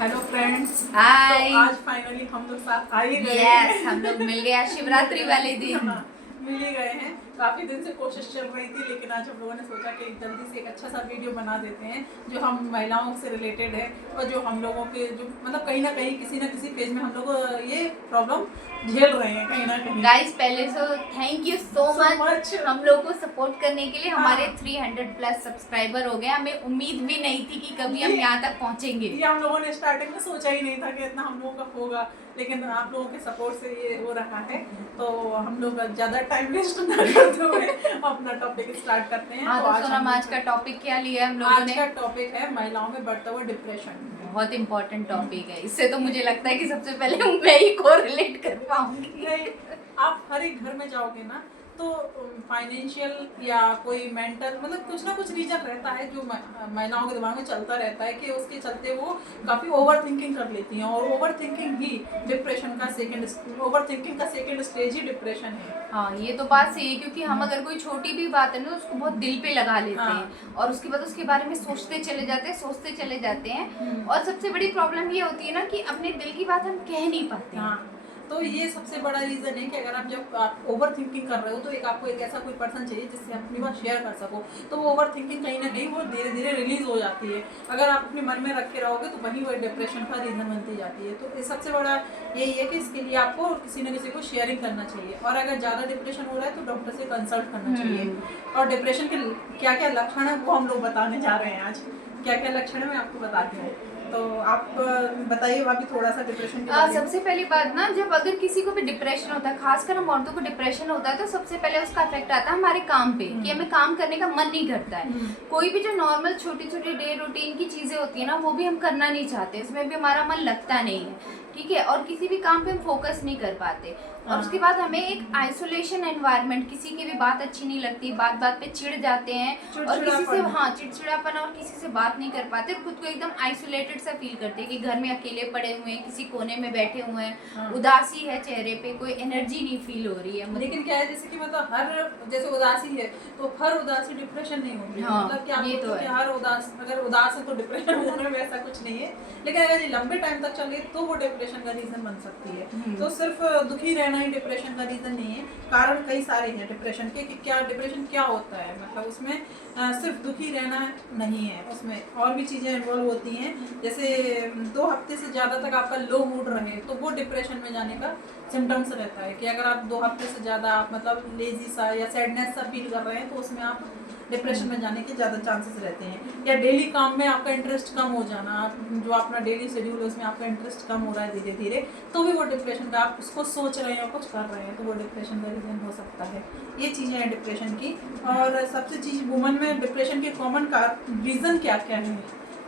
Hello friends. हाय। तो आज finally हम लोग साथ आ ही गए यस, हम लोग मिल गए आज शिवरात्रि वाले दिन। हाँ, मिल ही गए हैं। काफी दिन से कोशिश चल रही थी, लेकिन आज हम लोगों ने सोचा कि जल्दी से एक अच्छा सा वीडियो बना देते हैं जो हम महिलाओं से रिलेटेड है और जो हम लोगों के जो मतलब कहीं ना कहीं किसी ना किसी फेज में हम लोग ये प्रॉब्लम झेल रहे हैं कहीं ना कहीं। गाइस पहले तो थैंक यू सो मच हम लोग को सपोर्ट करने के लिए। हमारे 300 प्लस सब्सक्राइबर हो गए। हमें उम्मीद भी नहीं थी कि कभी हम यहाँ तक पहुँचेंगे। ये हम लोगों ने स्टार्टिंग में सोचा ही नहीं था कि इतना हम लोगों का होगा, लेकिन आप लोगों के सपोर्ट से ये हो रहा है। तो हम लोग ज़्यादा टाइम वेस्ट न करते हुए अपना टॉपिक स्टार्ट करते हैं। हाँ, तो सोनम आज का टॉपिक क्या लिया हम लोगों ने? आज का टॉपिक है महिलाओं में बढ़ता हुआ डिप्रेशन। बहुत इम्पोर्टेंट टॉपिक है। इससे तो मुझे लगता है कि सबसे पहले मैं ही को रिलेट कर पाऊंगी। नहीं, आप हर एक घर में जाओगे ना तो फाइनेंशियल या कोई मेंटल मतलब कुछ ना कुछ रीजन रहता है जो महिलाओं के दिमाग में चलता रहता है कि उसके चलते वो काफ़ी ओवर थिंकिंग कर लेती हैं, और ओवर थिंकिंग ही डिप्रेशन का ओवर थिंकिंग का सेकेंड स्टेज ही डिप्रेशन है। हाँ, ये तो बात सही है, क्योंकि हम अगर कोई छोटी भी बात है ना उसको बहुत दिल पे लगा लेते हाँ। हैं और उसके बाद उसके बारे में सोचते चले जाते हैं। और सबसे बड़ी प्रॉब्लम ये होती है ना कि अपने दिल की बात हम कह नहीं पाते हैं। हाँ, तो ये सबसे बड़ा रीज़न है कि अगर आप जब आप ओवर थिंकिंग कर रहे हो तो आपको एक ऐसा कोई पर्सन चाहिए जिससे आप अपनी बात शेयर कर सको। तो वो ओवर थिंकिंग कहीं ना कहीं वो धीरे धीरे रिलीज हो जाती है। अगर आप अपने मन में रखे रहोगे तो वही वो डिप्रेशन का रीज़न बनती जाती है। तो ये सबसे बड़ा यही है कि इसके लिए आपको किसी न किसी को शेयरिंग करना चाहिए, और अगर ज़्यादा डिप्रेशन हो रहा है तो डॉक्टर से कंसल्ट करना चाहिए। और डिप्रेशन के क्या क्या लक्षण है वो हम लोग बताने जा रहे हैं आज। क्या क्या लक्षण है मैं आपको बताती हूँ, तो आप बताइए अभी थोड़ा सा डिप्रेशन के बारे में। सबसे पहली बात ना, जब अगर किसी को भी डिप्रेशन होता है, खासकर हम औरतों को डिप्रेशन होता है, तो सबसे पहले उसका इफेक्ट आता है हमारे काम पे कि हमें काम करने का मन नहीं करता है। कोई भी जो नॉर्मल छोटी छोटी डे रूटीन की चीजें होती है ना वो भी हम करना नहीं चाहते, उसमें भी हमारा मन लगता नहीं है, ठीक है। और किसी भी काम पे हम फोकस नहीं कर पाते। और उसके बाद हमें एक आइसोलेशन एनवायरनमेंट, किसी की भी बात अच्छी नहीं लगती, बात बात पे चिढ़ जाते हैं और किसी से चिड़चिड़ापन और किसी से बात नहीं कर पाते, खुद को एकदम आइसोलेटेड सा फील करते हैं कि घर में अकेले पड़े हुए हैं, किसी कोने में बैठे हुए हैं। उदासी है चेहरे पे, कोई एनर्जी नहीं फील हो रही है। लेकिन क्या है जैसे कि मतलब हर जैसे उदासी है तो हर उदासी डिप्रेशन नहीं होती। हाँ, मतलब कि ये तो कि है। हर उदास अगर उदास है तो डिप्रेशन होने में ऐसा कुछ नहीं है, लेकिन अगर ये लंबे टाइम तक चले तो वो डिप्रेशन का रीजन बन सकती है। तो सिर्फ दुखी रहना ही डिप्रेशन का रीजन नहीं है। कारण कई सारे हैं डिप्रेशन के कि क्या डिप्रेशन क्या होता है। मतलब उसमें सिर्फ दुखी रहना नहीं है, उसमें और भी चीज़ें इन्वॉल्व होती हैं। जैसे 2 हफ्ते से ज़्यादा तक आपका लो मूड रहे तो वो डिप्रेशन में जाने का सिम्टम्स रहता है। कि अगर आप 2 हफ्ते से ज़्यादा आप मतलब लेजी सा या सैडनेस सा फील कर रहे हैं तो उसमें आप डिप्रेशन में जाने के ज़्यादा चांसेस रहते हैं। या डेली काम में आपका इंटरेस्ट कम हो जाना, आप जो अपना डेली शेड्यूल है उसमें आपका इंटरेस्ट कम हो रहा है धीरे धीरे, तो भी वो डिप्रेशन का, आप उसको सोच रहे हैं और कुछ कर रहे हैं तो वो डिप्रेशन का रीज़न हो सकता है। ये चीज़ें हैं डिप्रेशन की। और सबसे चीज़ वुमन में डिप्रेशन के कॉमन का रीज़न क्या क्या है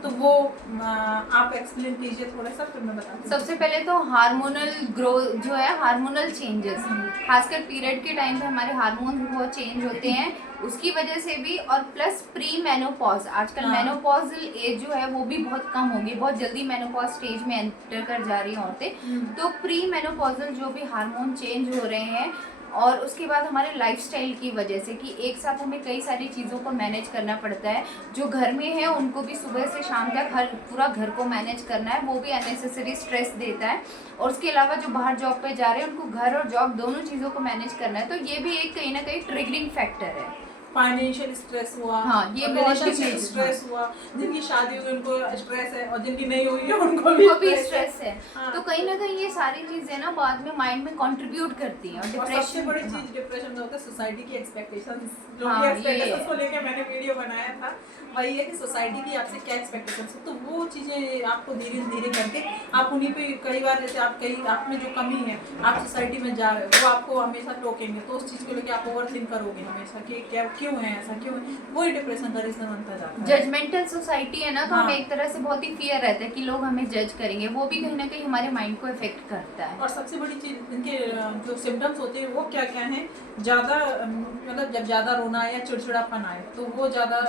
तो वो आप एक्सप्लेन कीजिए थोड़ा सा, फिर मैं बताऊँ। सबसे पहले तो हार्मोनल ग्रोथ जो है, हार्मोनल चेंजेस, खासकर पीरियड के टाइम पे हमारे हार्मोन बहुत चेंज होते हैं, उसकी वजह से भी। और प्लस प्री मेनोपॉज, आजकल मेनोपॉजल एज जो है वो भी बहुत कम हो गई, बहुत जल्दी मेनोपॉज स्टेज में एंटर कर जा रही हैं औरतें। तो प्री मेनोपॉजल जो भी हार्मोन चेंज हो रहे हैं, और उसके बाद हमारे लाइफस्टाइल की वजह से कि एक साथ हमें कई सारी चीज़ों को मैनेज करना पड़ता है। जो घर में है उनको भी सुबह से शाम तक हर पूरा घर को मैनेज करना है, वो भी अननेसेसरी स्ट्रेस देता है। और उसके अलावा जो बाहर जॉब पे जा रहे हैं उनको घर और जॉब दोनों चीज़ों को मैनेज करना है, तो ये भी एक कहीं ना कहीं ट्रिगरिंग फैक्टर है। फाइनेंशियल स्ट्रेस हुआ, हाँ, ये रिलेशनशिप स्ट्रेस हुआ, जिनकी शादी हुई उनको स्ट्रेस है और जिनकी नहीं हुई है उनको भी स्ट्रेस है। तो कहीं ना कहीं ये सारी चीजें ना बाद में माइंड में कंट्रीब्यूट करती हैं। और सबसे डिप्रेशन, बड़ी चीज डिप्रेशन में होता है सोसाइटी की एक्सपेक्टेशंस। जो हाँ, भी एक्सपेक्टेशंस को लेकर मैंने वीडियो बनाया था वही है कि सोसाइटी की आपसे क्या एक्सपेक्टेशंस है। तो वो चीज़ें आपको धीरे धीरे करके आप उन्हीं पे कई बार जैसे आप में जो कमी है आप सोसाइटी में जा रहे हो वो आपको हमेशा टोकेंगे, तो उस चीज़ को लेकर आप ओवर थिंक करोगे हमेशा कि क्या क्यों है ऐसा, क्यों है, वही डिप्रेशन का रीजन बनता जाता है। जजमेंटल सोसाइटी है ना, तो हमें एक तरह से बहुत ही फियर रहता है कि लोग हमें जज करेंगे, वो भी कहीं ना कहीं हमारे माइंड को इफेक्ट करता है। और सबसे बड़ी चीज़ इनके जो सिम्टम्स होते हैं वो क्या क्या हैं। ज़्यादा मतलब जब ज़्यादा रोना आए या चिड़चिड़ापन आए तो वो ज़्यादा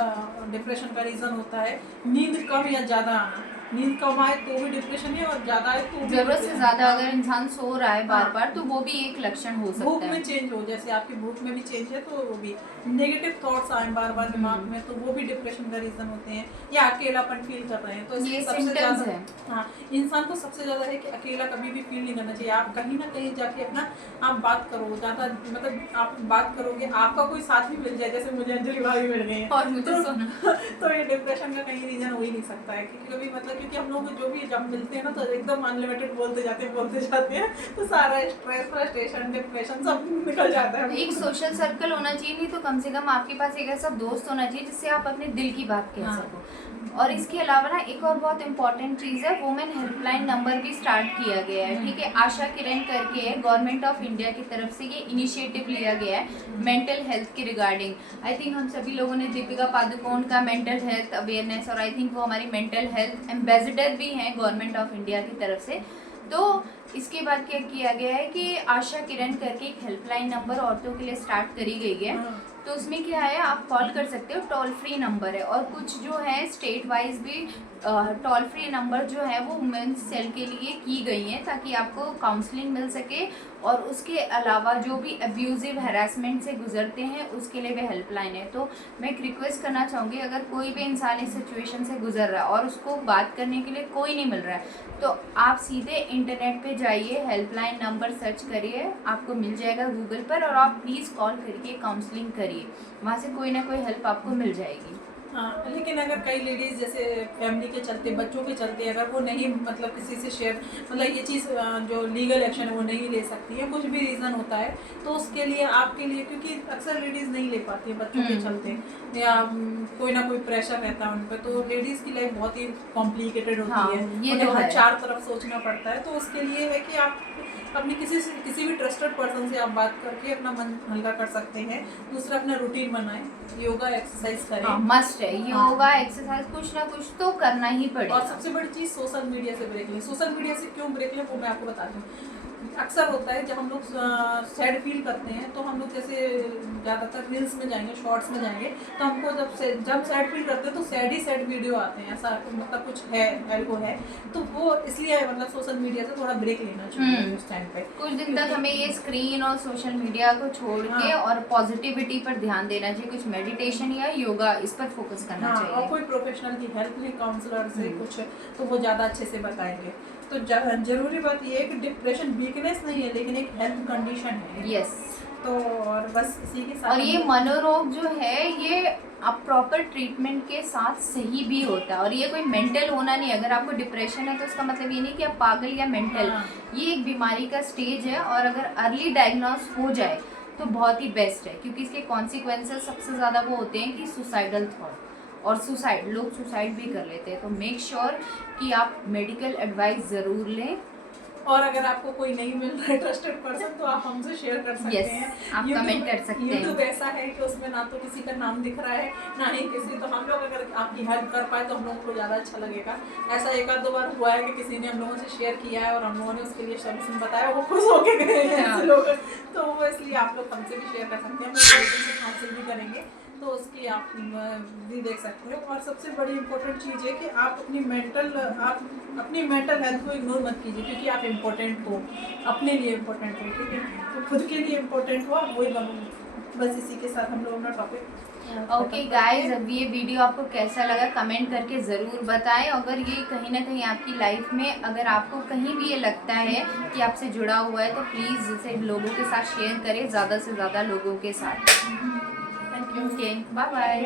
डिप्रेशन का रीज़न होता है। नींद कम या ज़्यादा आना, नींद कम आए तो भी डिप्रेशन है, और ज्यादा आए तो भी जरूरत से depression ज्यादा है। अगर इंसान सो रहा है बार हाँ। बार तो वो भी एक लक्षण हो भूख सकता में है। चेंज हो, जैसे आपकी भूख में भी चेंज है तो वो भी नेगेटिव थॉट्स आए बार बार दिमाग में, तो वो भी डिप्रेशन का रीजन होते हैं, या अकेलापन फील कर रहे हैं तो इसलिए ये सबसे सिम्टम्स ज्यादा है। हाँ, इंसान को सबसे ज्यादा है कि अकेला कभी भी फील नहीं करना चाहिए। आप कहीं ना कहीं जाके अपना आप बात करो, ज्यादा मतलब आप बात करोगे, आपका कोई साथ भी मिल जाए, जैसे मुझे अंजलि भाभी मिल गई है और मुझे सोना तो ये डिप्रेशन का कहीं रीजन हो ही नहीं सकता है, क्योंकि कभी मतलब क्योंकि हम लोग जो भी जब मिलते हैं ना तो एकदम अनलिमिटेड बोलते जाते हैं तो सारा स्ट्रेस, फ्रस्ट्रेशन, डिप्रेशन सब निकल जाता है। एक सोशल सर्कल होना चाहिए, नहीं तो कम से कम आपके पास एक ऐसा दोस्त होना चाहिए जिससे आप अपने दिल की बात कह हाँ। सको। और इसके अलावा ना एक और बहुत इंपॉर्टेंट चीज़ है, वुमेन हेल्पलाइन नंबर भी स्टार्ट किया गया है, ठीक है। आशा किरण करके है, गवर्नमेंट ऑफ इंडिया की तरफ से ये इनिशिएटिव लिया गया है मेंटल हेल्थ के रिगार्डिंग। आई थिंक हम सभी लोगों ने दीपिका पादुकोण का मेंटल हेल्थ अवेयरनेस, और आई थिंक वो हमारी मेंटल हेल्थ एम्बेसडर भी हैं गवर्नमेंट ऑफ इंडिया की तरफ से। तो इसके बाद क्या किया गया है कि आशा किरण करके एक हेल्पलाइन नंबर औरतों के लिए स्टार्ट करी गई है। हाँ। तो उसमें क्या है, आप कॉल कर सकते हो, टोल फ्री नंबर है, और कुछ जो है स्टेट वाइज भी टोल फ्री नंबर जो है वो वुमेन्स सेल के लिए की गई हैं, ताकि आपको काउंसलिंग मिल सके। और उसके अलावा जो भी अब्यूजिव हैरेसमेंट से गुजरते हैं उसके लिए भी हेल्पलाइन है। तो मैं एक रिक्वेस्ट करना चाहूँगी, अगर कोई भी इंसान इस सिचुएशन से गुजर रहा है और उसको बात करने के लिए कोई नहीं मिल रहा है, तो आप सीधे इंटरनेट पे जाइए, हेल्पलाइन नंबर सर्च करिए, आपको मिल जाएगा गूगल पर, और आप प्लीज़ कॉल करके काउंसलिंग करिए, वहाँ से कोई ना कोई हेल्प आपको मिल जाएगी। हाँ, लेकिन अगर कई लेडीज जैसे फैमिली के चलते, बच्चों के चलते, अगर वो नहीं मतलब किसी से शेयर मतलब ये चीज़ जो लीगल एक्शन है वो नहीं ले सकती है, कुछ भी रीज़न होता है, तो उसके लिए आपके लिए, क्योंकि अक्सर लेडीज़ नहीं ले पाती है बच्चों के चलते, या कोई ना कोई प्रेशर रहता है उन पर, तो लेडीज़ की लाइफ बहुत ही कॉम्प्लिकेटेड होती हाँ, है, ये उन्हें तो हर है। चार तरफ सोचना पड़ता है। तो उसके लिए है कि आप अपनी किसी भी ट्रस्टेड पर्सन से आप बात करके अपना मन हल्का कर सकते हैं। दूसरा, अपना रूटीन बनाएं, योगा एक्सरसाइज करें। हाँ, मस्ट है योगा एक्सरसाइज, कुछ ना कुछ तो करना ही पड़ेगा। और सबसे बड़ी चीज़, सोशल मीडिया से ब्रेक लें। सोशल मीडिया से क्यों ब्रेक लें वो मैं आपको बताती हूँ। अक्सर होता है जब हम लोग सैड फील करते हैं तो हम लोग जैसे ज़्यादातर रील्स में जाएंगे, शॉर्ट्स में जाएंगे, तो हमको जब सैड फील करते हैं तो सैड ही सैड वीडियो आते हैं, ऐसा मतलब कुछ है एल्गो है, तो वो इसलिए मतलब सोशल मीडिया से थोड़ा ब्रेक लेना चाहिए उस टाइम पे। कुछ दिन तक हमें ये स्क्रीन और सोशल मीडिया को छोड़ के और पॉजिटिविटी पर ध्यान देना चाहिए, कुछ मेडिटेशन या योगा इस पर फोकस करना हाँ, चाहिए। और कोई प्रोफेशनल की हेल्प लें, काउंसलर से कुछ, तो वो ज़्यादा अच्छे से बताएंगे। तो जरूरी बात ये है कि डिप्रेशन वीकनेस नहीं है, लेकिन एक हेल्थ कंडीशन है। यस। तो और बस इसी के साथ और ये मनोरोग जो है ये आप प्रॉपर ट्रीटमेंट के साथ सही भी होता है, और ये कोई मेंटल होना नहीं। अगर आपको डिप्रेशन है तो उसका मतलब ये नहीं कि आप पागल या मेंटल, ये एक बीमारी का स्टेज है, और अगर अर्ली डायग्नोस हो जाए तो बहुत ही बेस्ट है, क्योंकि इसके कॉन्सिक्वेंसेस सबसे ज़्यादा वो होते हैं कि सुसाइडल थॉट और सुसाइड, लोग सुसाइड भी कर लेते हैं। तो मेक श्योर कि आप मेडिकल एडवाइस ज़रूर लें। और अगर आपको कोई नहीं मिल रहा है ट्रस्टेड पर्सन, तो आप हमसे शेयर कर सकते हैं। आप कमेंट कर सकते हैं। यूट्यूब ऐसा है कि उसमें ना तो किसी का नाम दिख रहा है ना ही किसी, तो हम लोग अगर आपकी हेल्प कर पाए तो हम लोगों को ज़्यादा अच्छा लगेगा। ऐसा एक आध दो बार हुआ है कि किसी ने हम लोगों से शेयर किया है और हम लोगों ने उसके लिए सोल्यूशन बताया, वो खुश होके गए हैं ऐसे लोग, तो वो इसलिए आप लोग हमसे भी शेयर कर सकते हैं। हम लोग काउंसिल भी करेंगे, तो उसकी आप भी देख सकते हो। और सबसे बड़ी इम्पोर्टेंट चीज़ है कि आप अपनी मेंटल हेल्थ को इग्नोर मत कीजिए, क्योंकि आप इम्पोर्टेंट हो, अपने लिए इम्पोर्टेंट हो, ठीक है, तो खुद के लिए इम्पोर्टेंट हो, आप वही बनो। बस इसी के साथ हम लोग अपना टॉपिक ओके गाइज, अब ये वीडियो आपको कैसा लगा कमेंट करके ज़रूर बताएं। अगर ये कहीं ना कहीं आपकी लाइफ में, अगर आपको कहीं भी ये लगता है कि आपसे जुड़ा हुआ है, तो प्लीज़ इसे लोगों के साथ शेयर करें, ज़्यादा से ज़्यादा लोगों के साथ। Okay, bye bye.